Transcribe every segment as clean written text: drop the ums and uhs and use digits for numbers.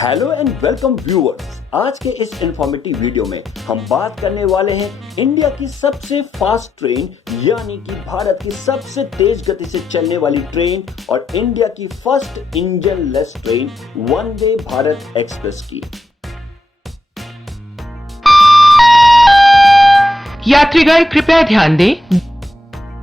Hello and welcome viewers. आज के इस इंफॉर्मेटिव वीडियो में हम बात करने वाले हैं इंडिया की सबसे फास्ट ट्रेन यानी कि भारत की सबसे तेज गति से चलने वाली ट्रेन और इंडिया की first engine less train Vande Bharat express की। यात्रीगण कृपया ध्यान दें।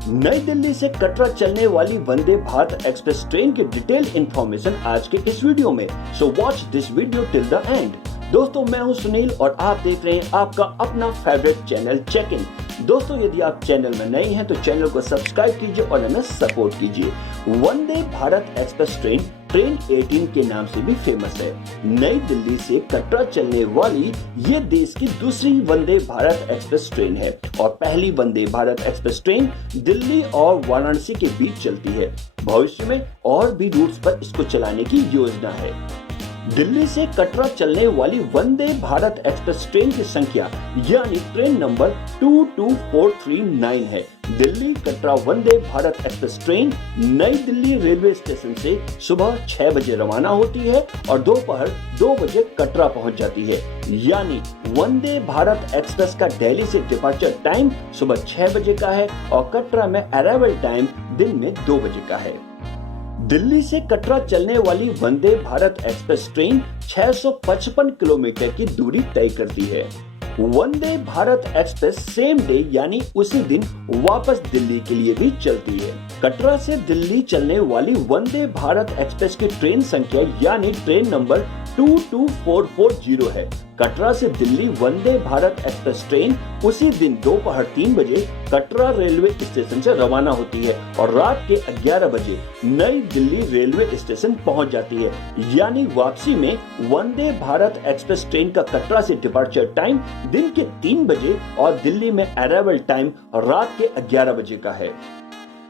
नई दिल्ली से कटरा चलने वाली वंदे भारत एक्सप्रेस ट्रेन की डिटेल इंफॉर्मेशन आज के इस वीडियो में। So watch this video till the end. दोस्तों, मैं हूं सुनील और आप देख रहे हैं आपका अपना फेवरेट चैनल चेक इन। दोस्तों, यदि आप चैनल में नए हैं तो चैनल को सब्सक्राइब कीजिए और हमें सपोर्ट कीजिए। वंदे भारत एक्सप्रेस ट्रेन 18 के नाम से भी फेमस है। नई दिल्ली से कटरा चलने वाली ये देश की दूसरी वंदे भारत एक्सप्रेस ट्रेन है और पहली वंदे भारत एक्सप्रेस ट्रेन दिल्ली और वाराणसी के बीच चलती है। भविष्य में और भी रूट्स पर इसको चलाने की योजना है। दिल्ली से कटरा चलने वाली वंदे भारत एक्सप्रेस ट्रेन की संख्या यानी ट्रेन नंबर 22439 है। दिल्ली कटरा वंदे भारत एक्सप्रेस ट्रेन नई दिल्ली रेलवे स्टेशन से सुबह 6 बजे रवाना होती है और दोपहर 2 बजे कटरा पहुंच जाती है। यानी वंदे भारत एक्सप्रेस का दिल्ली से डिपार्चर टाइम सुबह 6 बजे का है और कटरा में अराइवल टाइम दिन में 2 बजे का है। दिल्ली से कटरा चलने वाली Vande Bharat express train 655 kilometre की दूरी तय करती है। Vande Bharat express same day यानी उसी दिन वापस दिल्ली के लिए भी चलती है। कटरा से दिल्ली चलने वाली वंदे भारत एक्सप्रेस की ट्रेन संख्या यानी ट्रेन नंबर 22440 है। कटरा से दिल्ली वंदे भारत एक्सप्रेस ट्रेन उसी दिन दोपहर 3 बजे कटरा रेलवे स्टेशन से रवाना होती है और रात के 11 बजे नई दिल्ली रेलवे स्टेशन पहुंच जाती है। यानी वापसी में वंदे भारत एक्सप्रेस ट्रेन का कटरा से डिपार्चर टाइम दिन के 3 बजे और दिल्ली में अराइवल टाइम रात के 11 बजे का है।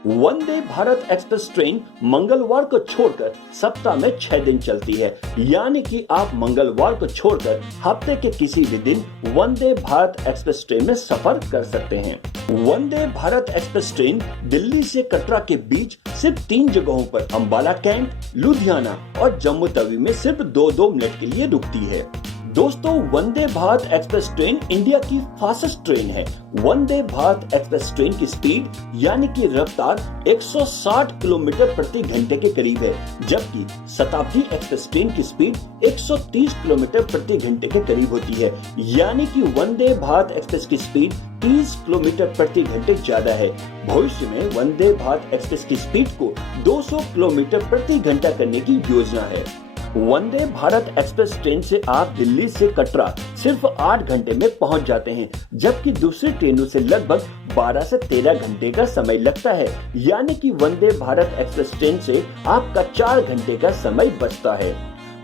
वंदे भारत एक्सप्रेस ट्रेन मंगलवार को छोड़कर सप्ताह में 6 दिन चलती है। यानी कि आप मंगलवार को छोड़कर हफ्ते के किसी भी दिन वंदे भारत एक्सप्रेस ट्रेन में सफर कर सकते हैं। वंदे भारत एक्सप्रेस ट्रेन दिल्ली से कटरा के बीच सिर्फ 3 जगहों पर अंबाला कैंट, लुधियाना और जम्मू तवी में सिर्फ 2-2 मिनट के लिए रुकती है। दोस्तों, Vande Bharat express train India की फास्टेस्ट ट्रेन है। वंदे भारत एक्सप्रेस ट्रेन की स्पीड यानी कि रफ्तार 160 किलोमीटर प्रति घंटे के करीब है, जबकि शताब्दी एक्सप्रेस ट्रेन की स्पीड 130 किलोमीटर प्रति घंटे के करीब होती है। यानी कि वंदे भारत एक्सप्रेस की स्पीड 30 किलोमीटर प्रति घंटे ज्यादा है। भविष्य में वंदे भारत एक्सप्रेस की स्पीड को 200 किलोमीटर प्रति घंटा करने की योजना है। वंदे भारत एक्सप्रेस ट्रेन से आप दिल्ली से कटरा सिर्फ 8 घंटे में पहुंच जाते हैं, जबकि दूसरी ट्रेनों से लगभग 12 से 13 घंटे का समय लगता है। यानी कि वंदे भारत एक्सप्रेस ट्रेन से आपका 4 घंटे का समय बचता है।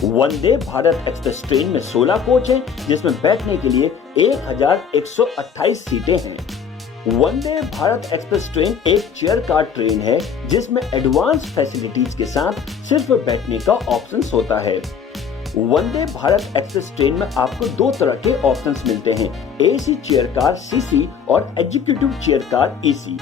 वंदे भारत एक्सप्रेस ट्रेन में 16 कोच हैं, जिसमें बैठने के लिए 1128 सीटें हैं। वंदे भारत एक्सप्रेस ट्रेन एक चेयर कार ट्रेन है, जिसमें एडवांस फैसिलिटीज के साथ सिर्फ बैठने का ऑप्शन होता है। वंदे भारत एक्सप्रेस ट्रेन में आपको 2 तरह के ऑप्शंस मिलते हैं, एसी चेयर कार सीसी और executive chair car AC.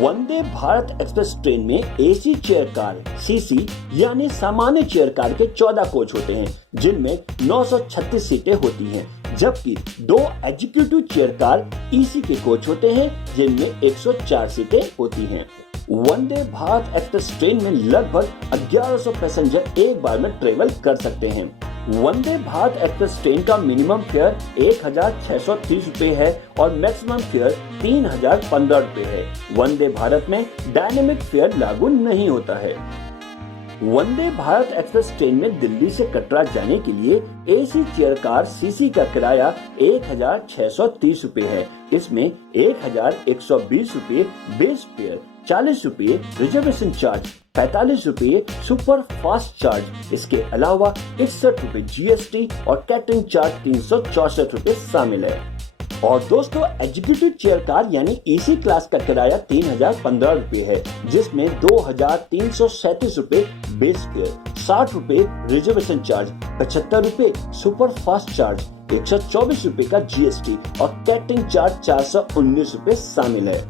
Vande Bharat express train में एसी चेयर कार सीसी यानी सामान्य चेयर कार के 14 कोच होते हैं, जिनमें 936 सीटें होती हैं, जबकि 2 एग्जीक्यूटिव चेयर कार ईसी के कोच होते हैं, जिनमें 104 सीटें होती हैं। वंदे भारत एक्सप्रेस ट्रेन में लगभग 1100 पैसेंजर एक बार में ट्रेवल कर सकते हैं। वंदे भारत एक्सप्रेस ट्रेन का मिनिमम फेयर 1630 रुपए है और मैक्सिमम फेयर 3015 रुपए है। वंदे भारत में डायनेमिक फेयर लागू नहीं होता है। वंदे भारत एक्सप्रेस ट्रेन में दिल्ली से कटरा जाने के लिए एसी चेयर कार सीसी का किराया 1630 रुपए है। इसमें 1120 रुपए बेस फेयर, 40 रुपए रिजर्वेशन चार्ज, 45 रुपए सुपर फास्ट चार्ज, इसके अलावा 61 रुपए जीएसटी और कैटरिंग चार्ज 364 रुपए शामिल है। और दोस्तों, एग्जीक्यूटिव चेयर कार यानी एसी क्लास का किराया 3015 रुपए है, जिसमें 2337 रुपए बेस फेयर, 60 रुपए रिजर्वेशन चार्ज, 75 रुपए सुपर फास्ट चार्ज, 124 रुपए का जीएसटी और कैटरिंग चार्ज 419 रुपए शामिल है।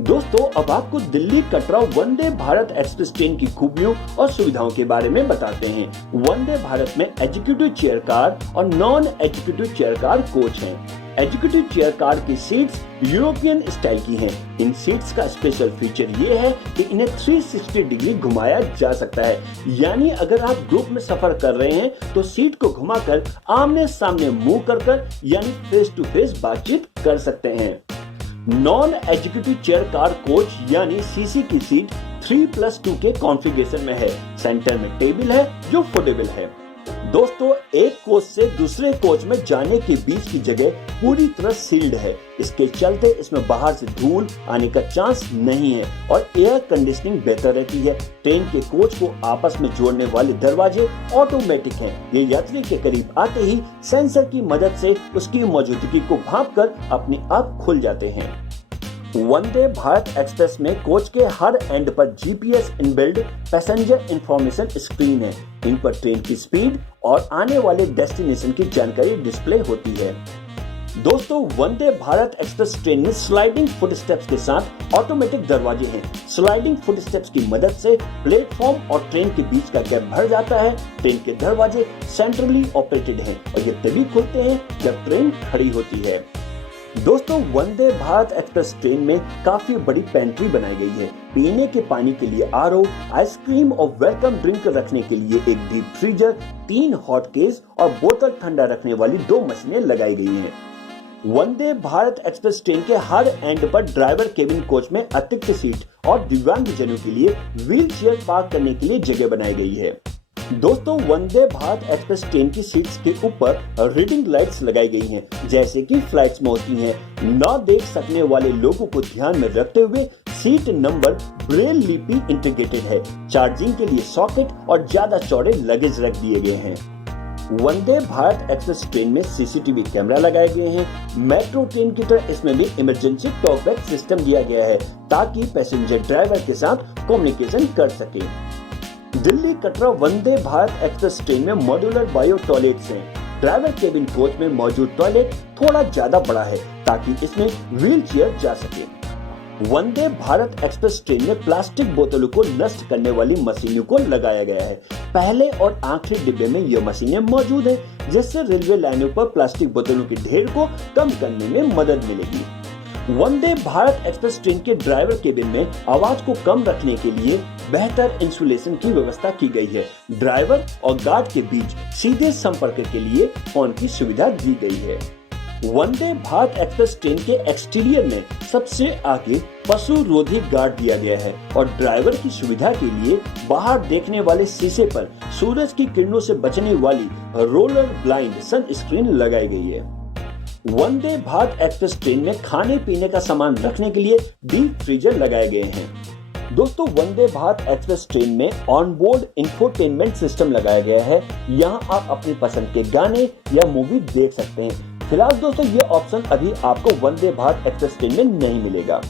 दोस्तों अब आपको दिल्ली कटरा वंदे भारत एक्सप्रेस ट्रेन की खूबियों और सुविधाओं के बारे में बताते हैं। वंदे भारत में एग्जीक्यूटिव चेयर कार और non executive chair car coach हैं। एग्जीक्यूटिव चेयर कार की सीट्स यूरोपियन स्टाइल की हैं। इन सीट्स का स्पेशल फीचर ये है कि इन्हें 360 डिग्री घुमाया जा सकता है, यानी अगर आप ग्रुप में सफर कर रहे हैं तो सीट को घुमाकर आमने सामने मुंह कर यानी फेस टू फेस बातचीत कर सकते हैं। Non executive chair car coach यानी सीसी की सीट 3+2 के कॉन्फ़िगरेशन में है। सेंटर में टेबल है जो फोल्डेबल है। दोस्तों एक कोच से दूसरे कोच में जाने के बीच की जगह पूरी तरह सील्ड है। इसके चलते इसमें बाहर से धूल आने का चांस नहीं है और एयर कंडीशनिंग बेहतर रहती है। ट्रेन के कोच को आपस में जोड़ने वाले दरवाजे ऑटोमेटिक हैं। ये यात्री के करीब आते ही सेंसर की मदद से उसकी मौजूदगी को भांपकर अपने आप खुल जाते हैं। वंदे भारत एक्सप्रेस में कोच के हर एंड पर GPS inbuilt passenger information screen है। इन पर ट्रेन की स्पीड और आने वाले डेस्टिनेशन की जानकारी डिस्प्ले होती है। दोस्तों वंदे भारत एक्सप्रेस ट्रेन में स्लाइडिंग फुटस्टेप्स के साथ ऑटोमेटिक दरवाजे हैं। स्लाइडिंग फुटस्टेप्स की मदद से प्लेटफॉर्म और ट्रेन के बीच का गैप भर जाता है। ट्रेन के दरवाजे सेंट्रली ऑपरेटेड हैं और ये तभी खुलते हैं जब ट्रेन खड़ी होती है। दोस्तों वंदे भारत एक्सप्रेस ट्रेन में काफी बड़ी पेंट्री बनाई गई है। पीने के पानी के लिए आरओ, आइसक्रीम और वेलकम ड्रिंक रखने के लिए एक डीप फ्रीजर, 3 हॉट केस और बोतल ठंडा रखने वाली 2 मशीनें लगाई गई हैं। वंदे भारत एक्सप्रेस ट्रेन के हर एंड पर ड्राइवर केबिन कोच में अतिरिक्त सीट और दिव्यांगजनों के लिए व्हील चेयर पार्क करने के लिए जगह बनाई गई है। दोस्तों वंदे भारत एक्सप्रेस ट्रेन की सीट्स के ऊपर रीडिंग लाइट्स लगाई गई हैं, जैसे कि फ्लाइट्स में होती हैं। न देख सकने वाले लोगों को ध्यान में रखते हुए सीट नंबर ब्रेल लिपि इंटीग्रेटेड है। चार्जिंग के लिए सॉकेट और ज्यादा चौड़े लगेज रख दिए गए हैं। वंदे भारत एक्सप्रेस ट्रेन में सीसीटीवी कैमरा लगाए गए हैं। मेट्रो ट्रेन की तरह इसमें भी इमरजेंसी टॉकबैक सिस्टम दिया गया है ताकि पैसेंजर ड्राइवर के साथ कम्युनिकेशन कर सके। दिल्ली कटरा वंदे भारत एक्सप्रेस ट्रेन में मॉड्यूलर बायो टॉयलेट्स हैं। ड्राइवर केबिन कोच में मौजूद टॉयलेट थोड़ा ज्यादा बड़ा है ताकि इसमें व्हील चेयर जा सके। वंदे भारत एक्सप्रेस ट्रेन में प्लास्टिक बोतलों को नष्ट करने वाली मशीनों को लगाया गया है। पहले और आखिरी डिब्बे में ये मशीनें मौजूद हैं, जिससे रेलवे लाइनों पर प्लास्टिक बोतलों के ढेर को कम करने में मदद मिलेगी। वंदे भारत एक्सप्रेस ट्रेन के ड्राइवर केबिन में आवाज को कम रखने के लिए बेहतर इंसुलेशन की व्यवस्था की गई है। ड्राइवर और गार्ड के बीच सीधे संपर्क के लिए फोन की सुविधा दी गई है। वंदे भारत एक्सप्रेस ट्रेन के एक्सटीरियर में सबसे आगे पशु रोधी गार्ड दिया गया है और ड्राइवर की सुविधा के लिए बाहर देखने वाले शीशे पर सूरज की किरणों से बचने वाली रोलर ब्लाइंड सन स्क्रीन लगाई गई है। वंदे भारत एक्सप्रेस ट्रेन में खाने पीने का सामान रखने के लिए डीप फ्रीजर लगाए गए हैं। दोस्तों वंदे भारत एक्सप्रेस ट्रेन में ऑन बोर्ड इंफोटेनमेंट सिस्टम लगाया गया है। यहाँ आप अपनी पसंद के गाने या मूवी देख सकते हैं। फिलहाल दोस्तों ये ऑप्शन अभी आपको वंदे भारत एक्सप्रेस ट्रेन में नहीं मिलेगा।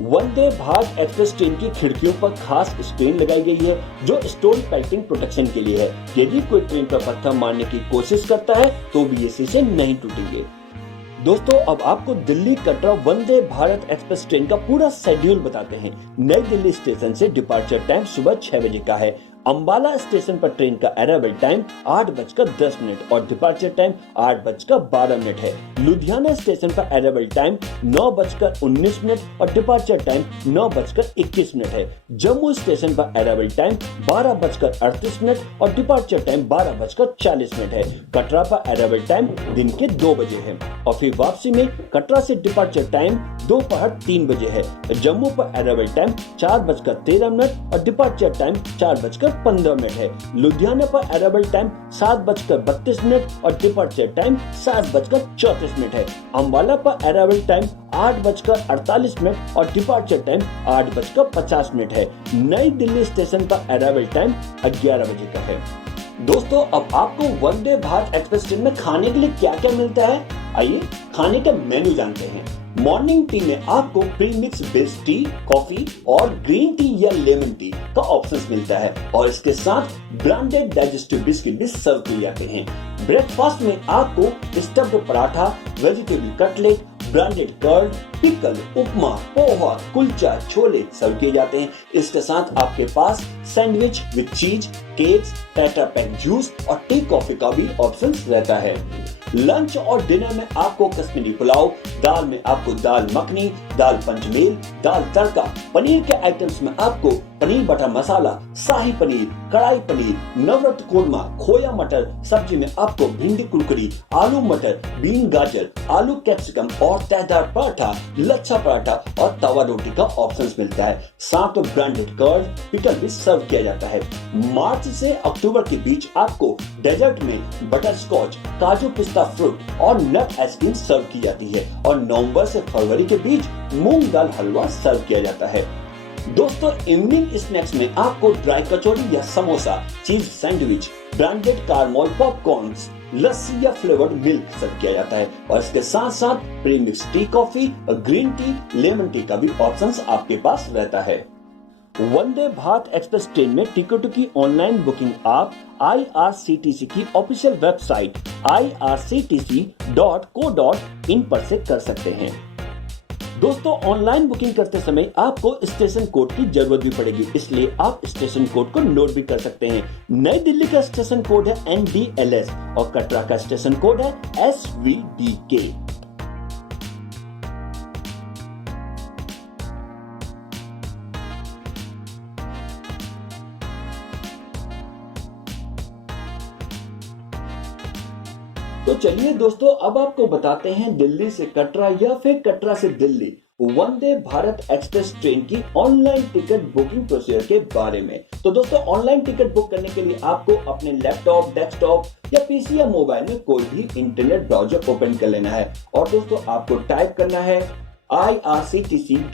वंदे भारत एक्सप्रेस ट्रेन की खिड़कियों पर खास स्क्रीन लगाई गई है जो स्टोन पेल्टिंग प्रोटेक्शन के लिए है। यदि कोई ट्रेन पर पत्थर मारने की कोशिश करता है तो भी ये शीशे नहीं टूटेंगे। दोस्तों अब आपको दिल्ली कटरा वंदे भारत एक्सप्रेस ट्रेन का पूरा शेड्यूल बताते हैं। नई दिल्ली स्टेशन से डिपार्चर टाइम सुबह 6 बजे का है। अंबाला स्टेशन पर ट्रेन का अराइवल टाइम 8:10 और डिपार्चर टाइम 8:12 है। लुधियाना स्टेशन पर अराइवल टाइम 9:19 और डिपार्चर टाइम 9:21 है। जम्मू स्टेशन पर अराइवल टाइम 12:38 और डिपार्चर टाइम 12:40 है। कटरा पर अराइवल टाइम दिन के 2 बजे है और फिर वापसी में कटरा से डिपार्चर टाइम दोपहर 3 बजे है। जम्मू पर अराइवल टाइम 4:13 और डिपार्चर टाइम 4:15 है। लुधियाना पर अराइवल टाइम 7:32 और डिपार्चर टाइम 7:34 है। अंबाला पर अराइवल टाइम 8:48 और डिपार्चर टाइम 8:50 है। नई दिल्ली स्टेशन पर अराइवल टाइम 11 बजे का है। दोस्तों अब आपको वंदे भारत एक्सप्रेस ट्रेन में खाने के लिए क्या क्या मिलता है, आइए खाने का मेन्यू जानते हैं। मॉर्निंग टी में आपको pre mix based T, coffee और ग्रीन टी या लेमन टी का ऑप्शन मिलता है और इसके साथ ब्रांडेड डाइजेस्टिव बिस्किट भी सर्व किए जाते हैं। ब्रेकफास्ट में आपको stuffed paratha, vegetable cutlet, branded curd, pickle, upma, poha, kulcha, chole serve किए जाते हैं। इसके साथ आपके पास sandwich with cheese, cakes, tetra pack juice और टी कॉफी का भी ऑप्शन रहता है। लंच और डिनर में आपको कश्मीरी पुलाव, दाल में आपको दाल मखनी, दाल पंचमेल, दाल तड़का, पनीर के आइटम्स में आपको पनीर बटर मसाला, शाही पनीर, कढ़ाई पनीर, नवरत्न कोरमा, खोया मटर, सब्जी में आपको भिंडी कुरकुरी, आलू मटर, बीन गाजर, आलू कैप्सिकम और तहदार पराठा, लच्छा पराठा और तवा रोटी का ऑप्शन मिलता है। साथ में ब्रांडेड कर्ड, पिकल भी सर्व किया जाता है। मार्च से अक्टूबर के बीच आपको डेजर्ट में बटर स्कॉच, काजू पिस्ता फ्रूट और नट आइसक्रीम सर्व की जाती है और नवंबर से फरवरी के बीच मूंग दाल हलवा सर्व किया जाता है। दोस्तों, इवनिंग स्नैक्स में आपको ड्राई कचौरी या samosa, cheese sandwich, branded caramel popcorns, lassi या फ्लेवर्ड मिल्क सर्व किया जाता है और इसके साथ साथ प्रीमिक्स टी कॉफी और ग्रीन टी, लेमन टी का भी ऑप्शन आपके पास रहता है। वंदे भारत एक्सप्रेस ट्रेन में टिकटों की ऑनलाइन बुकिंग आप IRCTC की ऑफिशियल वेबसाइट irctc.co.in पर से कर सकते हैं। दोस्तों, ऑनलाइन बुकिंग करते समय आपको स्टेशन कोड की जरूरत भी पड़ेगी, इसलिए आप स्टेशन कोड को नोट भी कर सकते हैं। नई दिल्ली का स्टेशन कोड है NDLS और कटरा का स्टेशन कोड है SVDK। तो चलिए दोस्तों, अब आपको बताते हैं दिल्ली से कटरा या फिर कटरा से दिल्ली वंदे भारत एक्सप्रेस ट्रेन की ऑनलाइन टिकट बुकिंग प्रोसीजर के बारे में। तो दोस्तों, ऑनलाइन टिकट बुक करने के लिए आपको अपने लैपटॉप, डेस्कटॉप या पीसी या मोबाइल में कोई भी इंटरनेट ब्राउजर ओपन कर लेना है और दोस्तों आपको टाइप करना है irctc.co.in।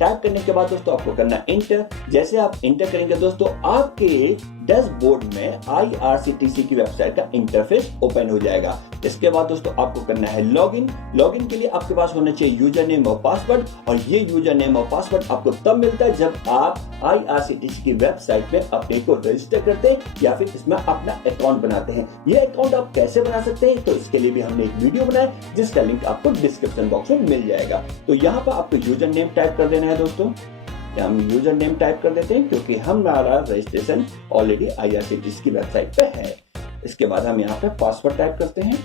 टाइप करने के बाद दोस्तों आपको करना इंटर। जैसे आप इंटर करेंगे दोस्तों, आपके डैशबोर्ड में IRCTC की वेबसाइट का इंटरफेस ओपन हो जाएगा। इसके बाद दोस्तों आपको करना है लॉगिन। लॉगिन के लिए आपके पास होना चाहिए यूजर नेम और पासवर्ड, और ये यूजर नेम और पासवर्ड आपको तब मिलता है जब आप IRCTC की वेबसाइट में अपने को रजिस्टर करते हैं या फिर इसमें अपना अकाउंट बनाते हैं। ये अकाउंट आप कैसे बना सकते हैं, तो इसके लिए भी हमने एक वीडियो बनाया जिसका लिंक आपको डिस्क्रिप्शन बॉक्स में मिल जाएगा। तो यहाँ पर आपको यूजर नेम टाइप कर देना है दोस्तों। हम यूजर नेम टाइप कर देते हैं क्योंकि हमारा रजिस्ट्रेशन ऑलरेडी IRCTC की वेबसाइट पे है। इसके बाद हम यहाँ पे पासवर्ड टाइप करते हैं।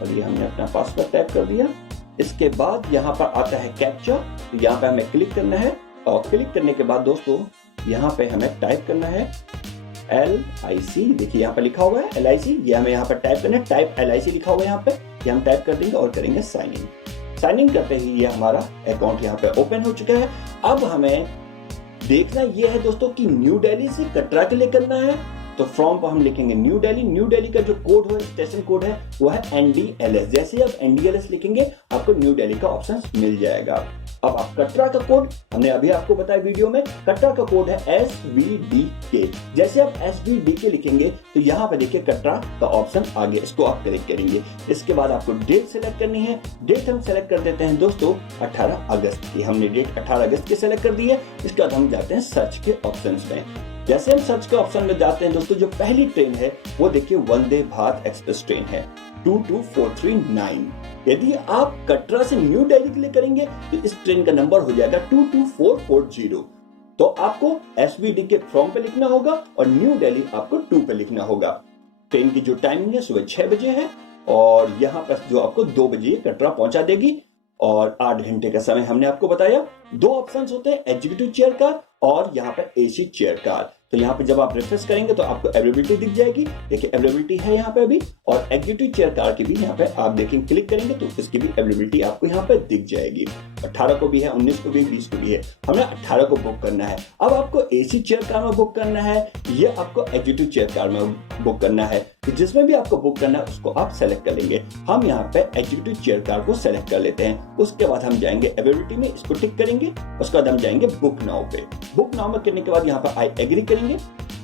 और ये हमने अपना पासवर्ड टाइप कर दिया। इसके बाद यहाँ पर आता है कैप्चा, तो यहाँ पे हमें क्लिक करना है और क्लिक करने के बाद दोस्तों यहाँ पे हमें टाइप करना है LIC। देखिए यहाँ पे लिखा हुआ है LIC, ये हमें यहाँ पर टाइप करना है। टाइप LIC लिखा हुआ है यहाँ पे, ये हम टाइप कर देंगे और करेंगे साइन इन। साइन इन करते ही ये हमारा अकाउंट यहाँ पे ओपन हो चुका है। अब हमें देखना ये है दोस्तों कि न्यू दिल्ली से कटरा के लिए करना है, तो फ्रॉम पर हम लिखेंगे न्यू दिल्ली। न्यू दिल्ली का जो कोड है, स्टेशन कोड है, वो है NDLS। जैसे ही आप NDLS लिखेंगे आपको न्यू दिल्ली का ऑप्शन मिल जाएगा। अब आप कटरा का कोड, हमने अभी आपको बताया वीडियो में, कटरा का कोड है SVDK। जैसे आप SVDK लिखेंगे तो यहाँ पे देखिए कटरा का ऑप्शन आ गया, इसको आप क्लिक करेंगे। इसके बाद आपको डेट सेलेक्ट करनी है। डेट हम सेलेक्ट कर देते हैं दोस्तों 18 अगस्त की। हमने डेट 18 अगस्त की सेलेक्ट कर दी है। इसके बाद हम जाते हैं सर्च के ऑप्शन में। जैसे हम सर्च के ऑप्शन में जाते हैं दोस्तों, जो पहली ट्रेन है वो देखिए वंदे भारत एक्सप्रेस ट्रेन है 22439। यदि आप कटरा से न्यू दिल्ली के लिए करेंगे तो इस ट्रेन का नंबर हो जाएगा 22440। तो आपको SVDK फॉर्म पे लिखना होगा और न्यू दिल्ली आपको 2 पे लिखना होगा। ट्रेन की जो टाइमिंग है सुबह 6 बजे है और यहाँ पर जो आपको 2 बजे कटरा पहुंचा देगी और 8 घंटे का समय हमने आपको बताया। 2 ऑप्शन होते हैं, एग्जीक्यूटिव चेयर कार और यहाँ पे AC चेयर कार। तो यहाँ पे जब आप रिफ्रेश करेंगे तो आपको अवेलेबिलिटी दिख जाएगी। देखिए अवेलेबिलिटी है यहाँ पे भी, और एग्जीक्यूटिव चेयर कार की भी यहाँ पे आप देखेंगे, क्लिक करेंगे तो इसकी भी अवेलेबिलिटी आपको यहाँ पे दिख जाएगी। 18 को भी है, 19 को भी, 20 को भी है। हमने 18 को बुक करना है। अब आपको AC चेयर कार में बुक करना है, ये आपको एग्जीक्यूटिव चेयर कार में बुक करना है। तो जिसमें भी आपको बुक करना है उसको आप सेलेक्ट कर लेंगे। हम यहाँ पे एग्जीक्यूटिव चेयर कार को सेलेक्ट कर लेते हैं। उसके बाद हम जाएंगे अवेलेबिलिटी में, इसको टिक करेंगे। उसके बाद हम जाएंगे बुक नाउ पे। बुक नाउ में करने के बाद यहाँ पर आई एग्री करेंगे।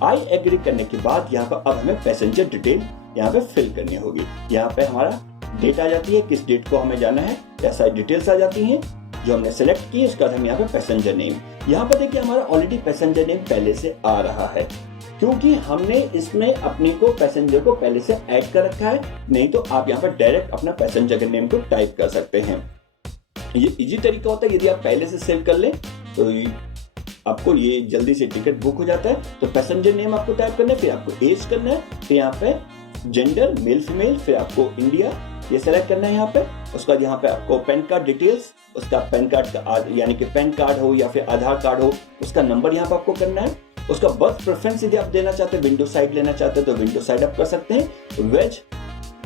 आई एग्री करने के बाद यहाँ पर अब हमें पैसेंजर डिटेल यहाँ पे फिल करनी होगी। यहाँ पे हमारा डेट आ जाती है, किस डेट को हमें जाना है, या सारी डिटेल्स आ जाती हैं जो हमने सेलेक्ट की। इसके बाद हम यहाँ पे पैसेंजर नेम, यहाँ पे देखिए हमारा ऑलरेडी पैसेंजर नेम पहले से आ रहा है। क्योंकि हमने इसमें अपने को पैसेंजर को पहले से ऐड कर रखा है, नहीं तो आप यहाँ पर डायरेक्ट अपना पैसेंजर के नेम को टाइप कर सकते हैं। ये इजी तरीका होता है, यदि आप पहले से सेव कर लें तो आपको ये जल्दी से टिकट बुक हो जाता है। तो पैसेंजर नेम आपको टाइप करना है, फिर आपको एज करना है, फिर यहाँ पे जेंडर मेल फीमेल, फिर आपको इंडिया ये सेलेक्ट करना है यहाँ पे। उसके बाद यहाँ पे आपको पैन कार्ड डिटेल्स, उसका पैन कार्ड का यानी कि पैन कार्ड हो या फिर आधार कार्ड हो उसका नंबर यहाँ पे आपको करना है। उसका बर्थ प्रेफरेंस यदि आप देना चाहते हैं, विंडो साइड लेना चाहते हैं तो विंडो साइड आप कर सकते हैं। वेज,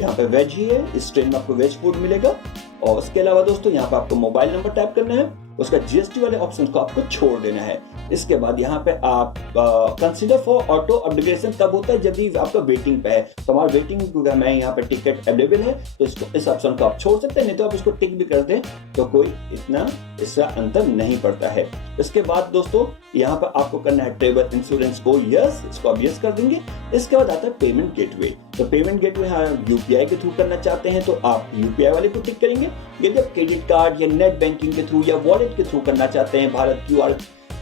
यहाँ पे वेज ही है, इस ट्रेन में आपको वेज फूड मिलेगा। और उसके अलावा दोस्तों यहाँ पे आपको मोबाइल नंबर टाइप करना है, उसका जीएसटी वाले ऑप्शन को आपको छोड़ देना है। इसके बाद यहाँ पे आप कंसीडर फॉर ऑटो अपग्रेडेशन तब होता है जब भी आपका वेटिंग पे है। तो हमारा वेटिंग में यहाँ पे टिकट अवेलेबल है तो इसको इस ऑप्शन को आप छोड़ सकते हैं, नहीं तो आप इसको टिक भी कर दें तो कोई इतना इसका अंतर नहीं पड़ता है। इसके बाद दोस्तों यहाँ पर आपको करना है ट्रेवल इंश्योरेंस को यस, इसको आप यस कर देंगे। इसके बाद आता है पेमेंट गेटवे। तो पेमेंट गेटवे यूपीआई के थ्रू करना चाहते हैं तो आप यूपीआई वाले को टिक करेंगे। यदि आप क्रेडिट कार्ड या नेट बैंकिंग के थ्रू या वॉलेट के थ्रू करना चाहते हैं, भारत क्यूआर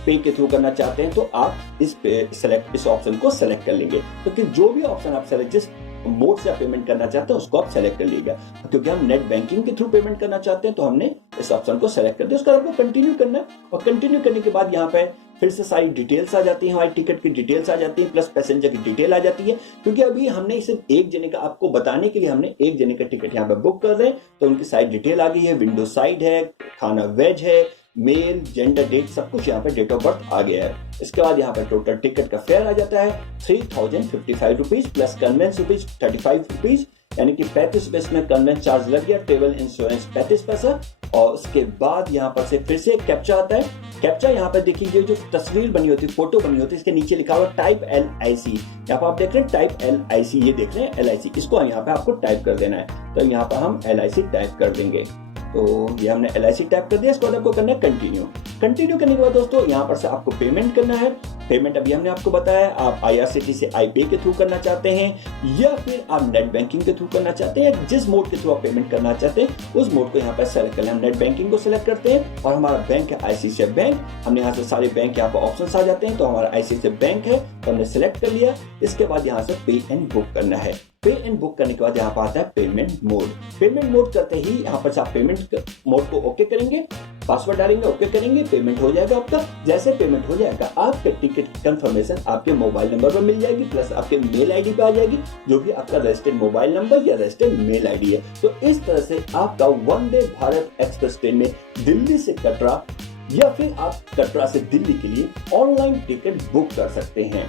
पे के थ्रू करना चाहते हैं तो आप इस ऑप्शन को सेलेक्ट कर लेंगे। तो फिर जो भी ऑप्शन आप सेलेक्ट जिस मोड से आप पेमेंट करना चाहते हैं उसको आप सेलेक्ट कर लीजिएगा। क्योंकि हम नेट बैंकिंग के थ्रू पेमेंट करना चाहते हैं तो हमने इस ऑप्शन को सेलेक्ट कर दिया। उसका आपको कंटिन्यू करना है और कंटिन्यू करने के बाद यहाँ पे फिर से सारी डिटेल्स आ जाती है, हमारी टिकट की डिटेल्स आ जाती है, प्लस पैसेंजर की डिटेल आ जाती है। क्योंकि अभी हमने सिर्फ एक जने का आपको बताने के लिए हमने एक जने का टिकट यहाँ पे बुक कर रहे हैं तो उनकी सारी डिटेल आ गई है। विंडो साइड है, खाना वेज है, मेल, जेंडर, डेट सब कुछ यहाँ पे डेट ऑफ बर्थ आ गया है। इसके बाद यहाँ पे टोटल टिकट का फेयर आ जाता है 3055 rupees plus convenience rupees 35 rupees, यानी कि 35 रुपए में कन्वेंस चार्ज लग गया, ट्रेवल इंश्योरेंस 35 पैसा। और उसके बाद यहाँ पर से फिर से एक कैप्चा आता है। कैप्चा यहाँ पर देखिए जो तस्वीर बनी होती है, फोटो बनी होती है, इसके नीचे लिखा हुआ टाइप LIC। यहाँ पर आप देख रहे हैं टाइप LIC, ये देख रहे हैं LIC, इसको यहाँ पे आपको टाइप कर देना है। तो यहाँ पर हम LIC टाइप कर देंगे। तो ये हमने LIC टाइप कर दिया। इसके बाद आपको करना है कंटिन्यू। कंटिन्यू करने के बाद दोस्तों यहाँ पर से आपको पेमेंट करना है। पेमेंट अभी हमने आपको बताया, आप IRCTC iPay के थ्रू करना चाहते हैं या फिर आप नेट बैंकिंग के थ्रू करना चाहते हैं, जिस मोड के थ्रू आप पेमेंट करना चाहते हैं उस मोड को यहाँ पर सेलेक्ट कर लें। हम नेट बैंकिंग को सिलेक्ट करते हैं और हमारा बैंक है ICICI बैंक। हमने यहाँ से सारे बैंक यहाँ पर ऑप्शन आ जाते हैं, तो हमारा ICICI बैंक है तो हमने सेलेक्ट कर लिया। इसके बाद यहाँ से पे एंड बुक करना है। पे एंड बुक करने के बाद यहाँ पर आता है पेमेंट मोड। पेमेंट मोड करते ही यहाँ पर आप पेमेंट मोड को ओके करेंगे, पासवर्ड डालेंगे, ओके करेंगे, पेमेंट हो जाएगा आपका। जैसे पेमेंट हो जाएगा आपके टिकट कंफर्मेशन आपके मोबाइल नंबर पर मिल जाएगी, प्लस आपके मेल आईडी पे आ जाएगी जो भी आपका रजिस्टर्ड मोबाइल नंबर या रजिस्टर्ड मेल आईडी है। तो इस तरह से आपका वंदे भारत एक्सप्रेस ट्रेन में दिल्ली से कटरा या फिर आप कटरा से दिल्ली के लिए ऑनलाइन टिकट बुक कर सकते हैं।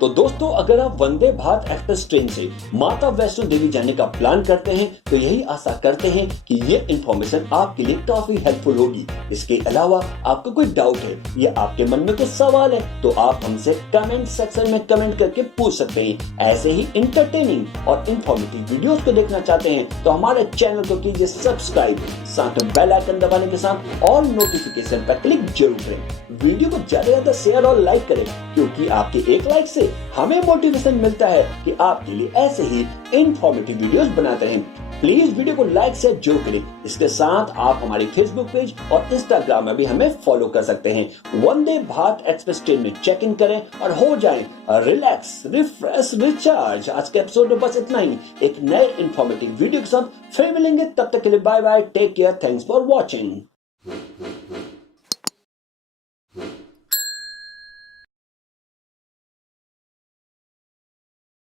तो दोस्तों अगर आप वंदे भारत एक्सप्रेस ट्रेन से माता वैष्णो देवी जाने का प्लान करते हैं तो यही आशा करते हैं कि ये इंफॉर्मेशन आपके लिए काफी हेल्पफुल होगी। इसके अलावा आपको कोई डाउट है या आपके मन में कुछ सवाल है तो आप हमसे कमेंट सेक्शन में कमेंट करके पूछ सकते हैं। ऐसे ही इंटरटेनिंग और इंफॉर्मेटिव वीडियोस को देखना चाहते हैं तो हमारे चैनल को कीजिए सब्सक्राइब, साथ में बेल आइकन दबाने के साथ ऑल नोटिफिकेशन पर क्लिक जरूर करें। वीडियो को ज्यादा से ज्यादा शेयर और लाइक करें क्योंकि आपके एक लाइक से हमें मोटिवेशन मिलता है कि आपके लिए ऐसे ही इंफॉर्मेटिव वीडियोस बनाते रहें। प्लीज वीडियो को लाइक से जरूर करें। इसके साथ आप हमारी फेसबुक पेज और इंस्टाग्राम में भी हमें फॉलो कर सकते हैं। वंदे भारत एक्सप्रेस ट्रेन में चेक इन करें और हो जाएं रिलैक्स, रिफ्रेश, रिचार्ज। आज के एपिसोड में बस इतना ही। एक नए इंफॉर्मेटिव वीडियो के साथ फिर मिलेंगे, तब तक के लिए bye bye, take care, thanks for watching.